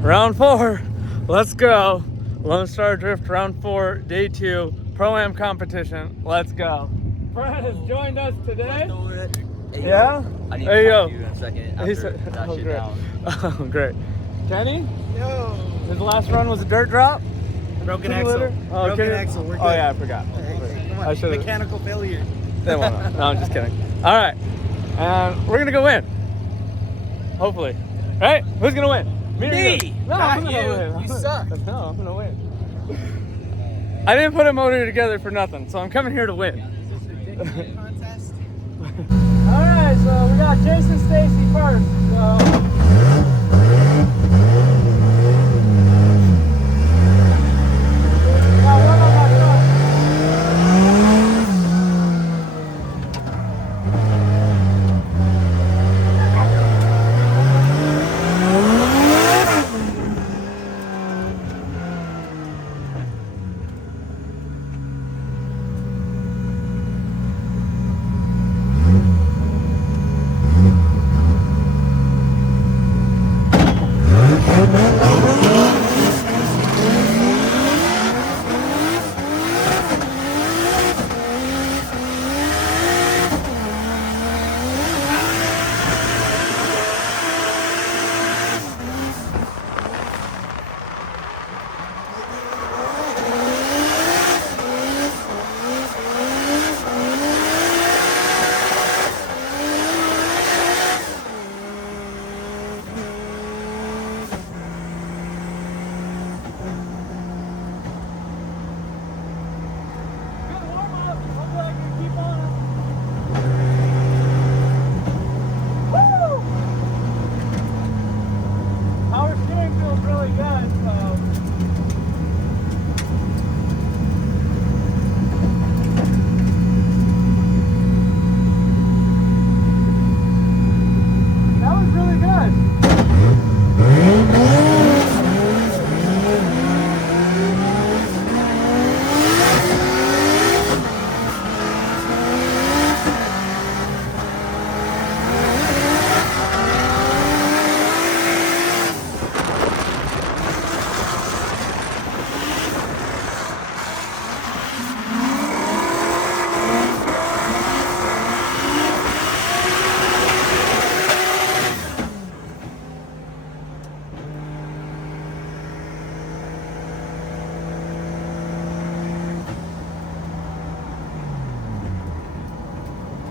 Round 4. Let's go. Lonestar Drift round 4, day 2, Pro-Am competition. Let's go. Brad has joined us today. Hey, Yeah? I need There you to go. talk to you in a second after that Oh, shit great. down. Oh, great. Kenny? Yo. His last run was a dirt drop? Broken axle. Oh, Broken axle. We're good. Oh, yeah, I forgot. Hey, come I on. should've- Mechanical failure. No, I'm just kidding. All right. And we're going to go win. Hopefully. Right? Who's going to win? Me or Me. you? No, Not I'm gonna you. win. You suck. No, I'm going to win. I didn't put a motor together for nothing, so I'm coming here to win. Is this a dick contest? All right, so we got Jason Stacy first. So.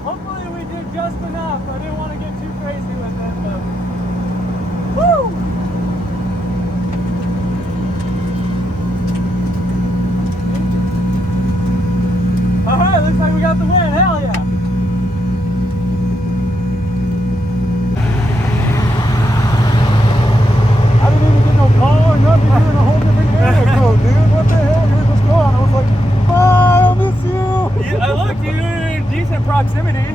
Hopefully we did just enough. I didn't want to get too crazy with it, but woo! Alright, looks like we got the win. Hell yeah! I didn't even get no call or nothing. You're in a whole different area code, dude. What the hell? Yours was gone. I was like, bye, I miss you. Yeah, I looked, you were in decent proximity.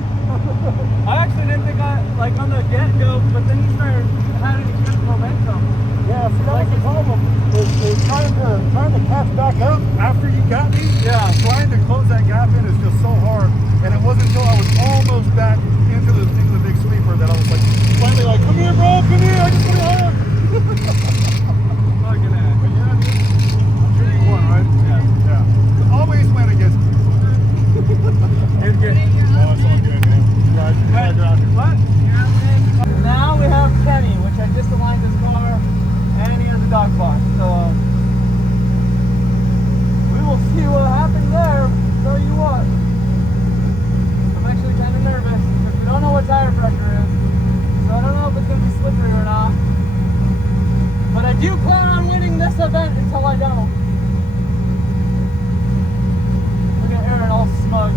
I actually didn't think like on the get-go, but then you started having good momentum. Yeah, see, that was the problem. Is trying to catch back up after you got me. Yeah. Trying to close that gap in is just so hard. And it wasn't until I was almost back into the big sweeper that I was like, finally like, come here, bro, come here, I just want to hug. Fucking ass. But yeah, dude, I'm sure you won, right? Yeah. Always win against me. You're good. Oh, it's all good, man. Glad you're out here. What? Now we have Kenny, which I just aligned his car, and he has a dog box. So we will see what happens there. Tell you what, I'm actually kind of nervous because we don't know what tire pressure is, so I don't know if it's going to be slippery or not. But I do plan on winning this event until I don't. Look at Aaron all smug.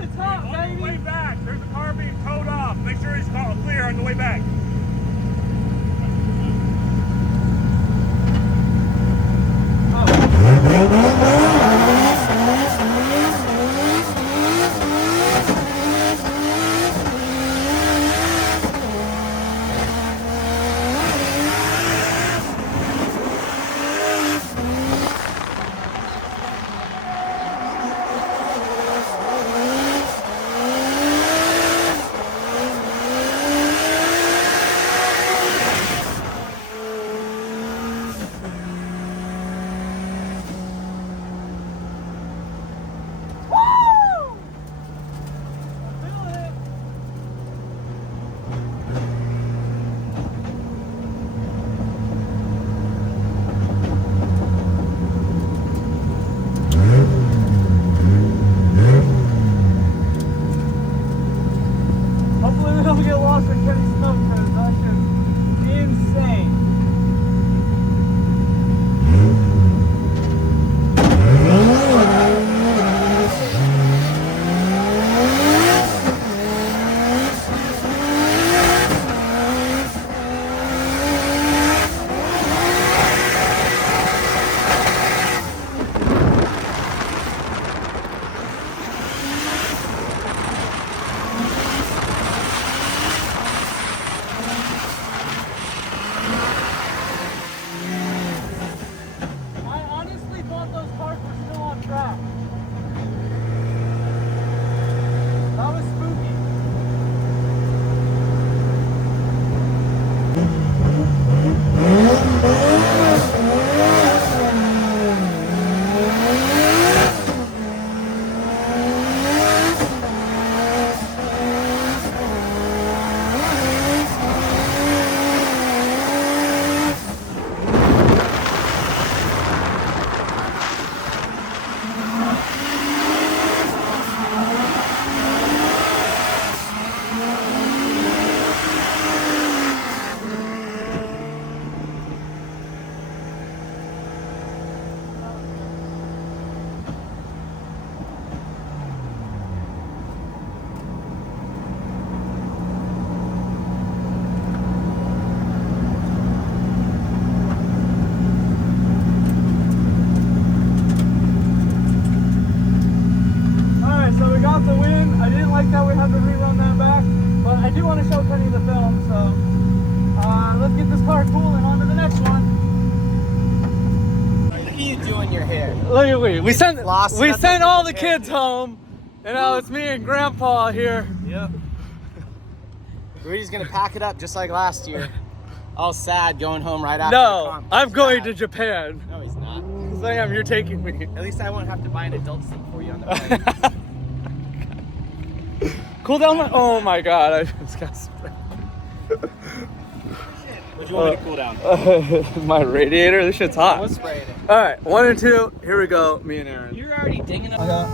It's about to win. I didn't like that we had to rerun that back, but I do want to show Kenny the film, so let's get this car cool and on to the next one. What are you doing your hair? Look at we sent all the hair, kids home, and now it's me and Grandpa here. Yep. Rudy's gonna pack it up just like last year. All sad going home right after the No, comp. I'm going Sad. to Japan. No, he's not. Yes, I am. You're taking me. At least I won't have to buy an adult seat for you on the plane. Cool down my. Oh my God! I just got sprayed. What do you want me to cool down? My radiator. This shit's hot. What's spraying it? All right, 1 and 2. Here we go. Me and Aaron. You're already dinging up.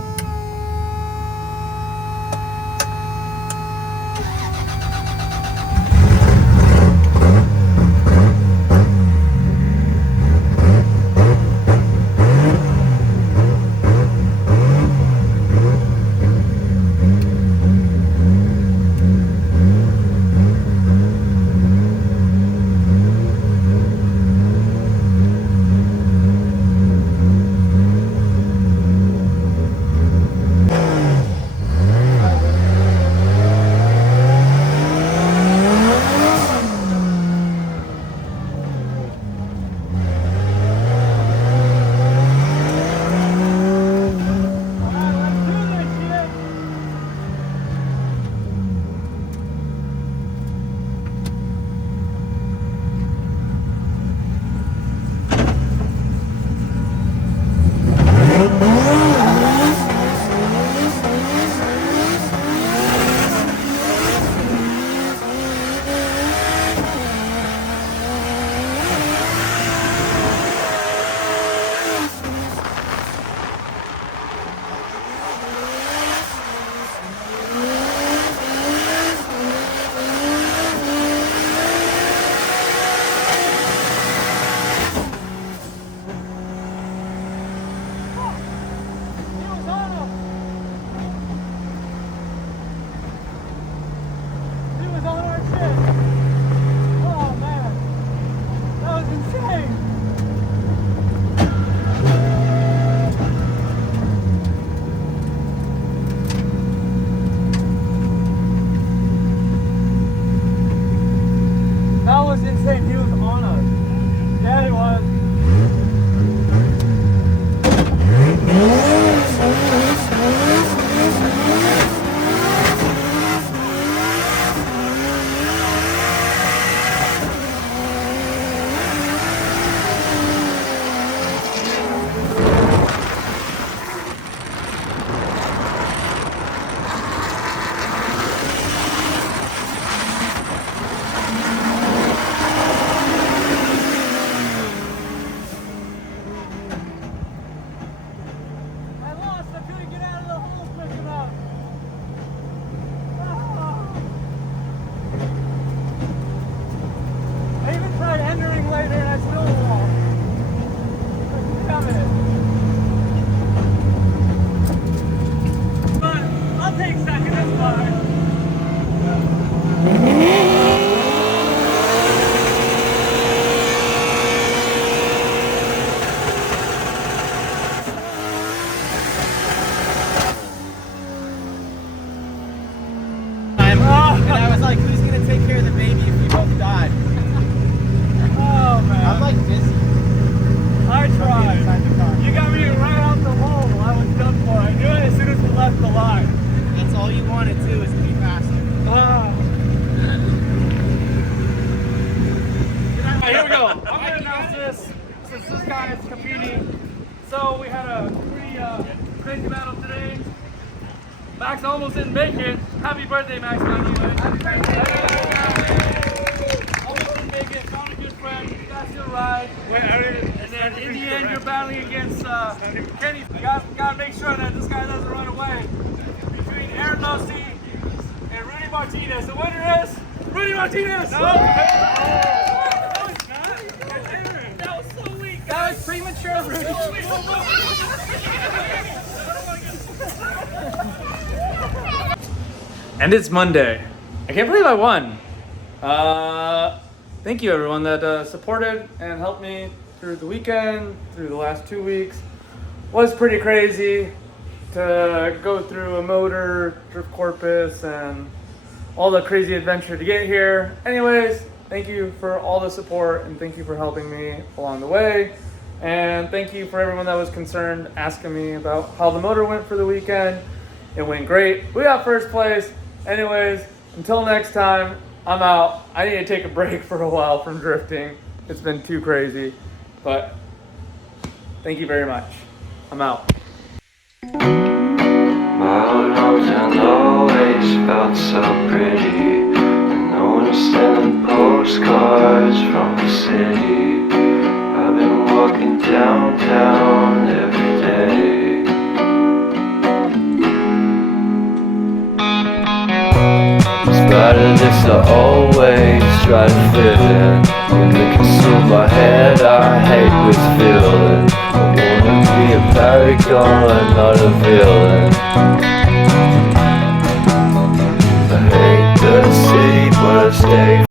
So we had a pretty crazy battle today. Max almost didn't make it. Happy birthday, Max, by the way. Happy birthday! Almost didn't make it. Found a good friend. You guys still ride. And then in the end, you're battling against Kenny. You gotta make sure that this guy doesn't run away. Between Aaron Mosey and Rudy Martinez. The winner is Rudy Martinez! No. That was so weak. That was premature, Rudy. And it's Monday. I can't believe I won. Thank you everyone that supported and helped me through the weekend, through the last 2 weeks. Was pretty crazy. to go through a motor, drift corpus, and all the crazy adventure to get here. Anyways, thank you for all the support and thank you for helping me along the way. And thank you for everyone that was concerned, asking me about how the motor went for the weekend. It went great. We got first place. Anyways, until next time, I'm out. I need to take a break for a while from drifting. It's been too crazy. But thank you very much. I'm out. My old hometown always felt so pretty, and no one was sending postcards from the city. I've been walking downtown every day. Spiders I always try to fit in. When they consume my head, I hate this feeling. I wanna be a paragon, not a villain. I hate the city, but I stay